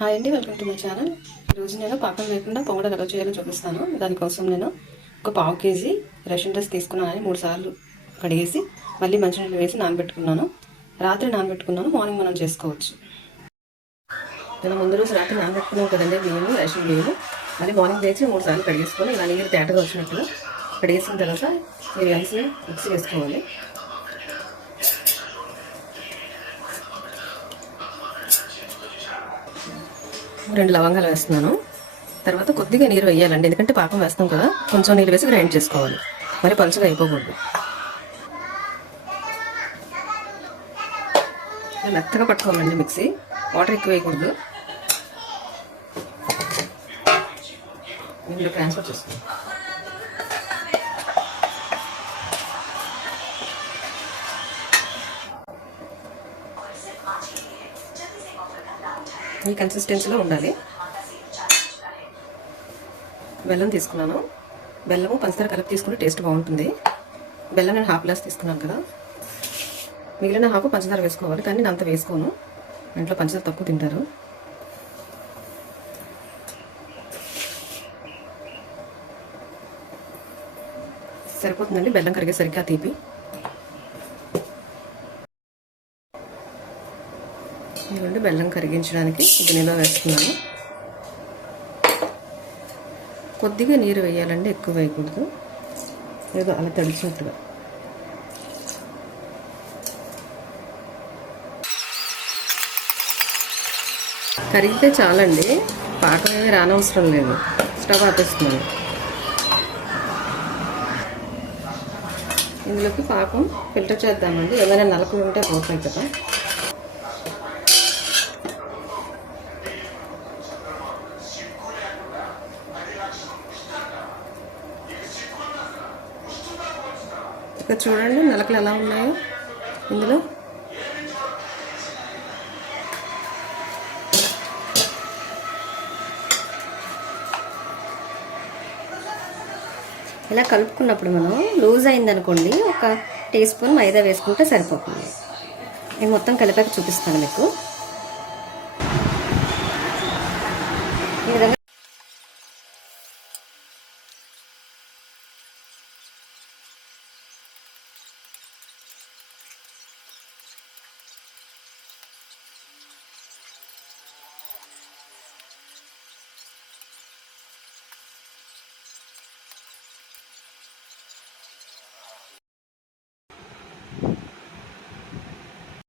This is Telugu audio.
హాయ్ అండి, వెల్కమ్ టు మై ఛానల్. ఈరోజు నేను పాకం లేకుండా పొంగడం ఎలా చేయాలో చూపిస్తాను. దానికోసం నేను ఒక పావు కేజీ రేషన్ రైస్ తీసుకున్నాను. 3 సార్లు కడిగేసి మళ్ళీ మంచినీళ్ళు వేసి నానబెట్టుకున్నాను. రాత్రి నానబెట్టుకున్నాను, మార్నింగ్ మనం చేసుకోవచ్చు. నేను ముందు రోజు రాత్రి నానబెట్టుకున్నాను కదండి బియ్యము, రేషన్ బియ్యము. మళ్ళీ మార్నింగ్ వేసి 3 సార్లు కడిగేసుకొని ఇలా నీరు తేటగా వచ్చినట్టుగా కడిగేసిన తర్వాత ఈ రైస్ని మిక్సీ వేసుకోవాలి. రెండు లవంగాలు వేస్తున్నాను. తర్వాత కొద్దిగా నీరు వేయాలండి, ఎందుకంటే పాకం వేస్తాం కదా, కొంచెం నీరు వేసి గ్రైండ్ చేసుకోవాలి. మరి పలుచగా అయిపోకూడదు. మెత్తగా పట్టుకోవాలండి మిక్సీ, వాటర్ ఎక్కువ వేయకూడదు. ఇందులో ట్రాన్స్ఫర్ చేస్తాను. ఈ కన్సిస్టెన్సీలో ఉండాలి. బెల్లం తీసుకున్నాను. బెల్లము పంచదార కలిపి తీసుకుంటే టేస్ట్ బాగుంటుంది. బెల్లం నేను హాఫ్ గ్లాస్ తీసుకున్నాను కదా, మిగిలిన హాఫ్ పంచదార వేసుకోవాలి. కానీ నేను అంత వేసుకోను, ఇంట్లో పంచదార తక్కువ తింటారు. సరిపోతుందండి బెల్లం కరిగేసరికి ఆ తీపి. ఇదిగోండి బెల్లం కరిగించడానికి గిన్నెలో వేస్తున్నాను. కొద్దిగా నీరు వేయాలండి, ఎక్కువ వేయకూడదు. ఏదో అలా తడిచినట్టుగా. కరిగితే చాలండి, పాకం ఏమీ రానవసరం లేదు. స్టవ్ ఆపేస్తున్నాను. ఇందులోకి పాకం ఫిల్టర్ చేద్దామండి, ఏమైనా నలకలు ఉంటే పోతాయి కదా. ఇక్కడ చూడండి నలకలు ఎలా ఉన్నాయో ఇందులో. ఇలా కలుపుకున్నప్పుడు మనం లూజ్ అయిందనుకోండి, ఒక టీ స్పూన్ మైదా వేసుకుంటే సరిపోతుంది. నేను మొత్తం కలిపాక చూపిస్తాను మీకు.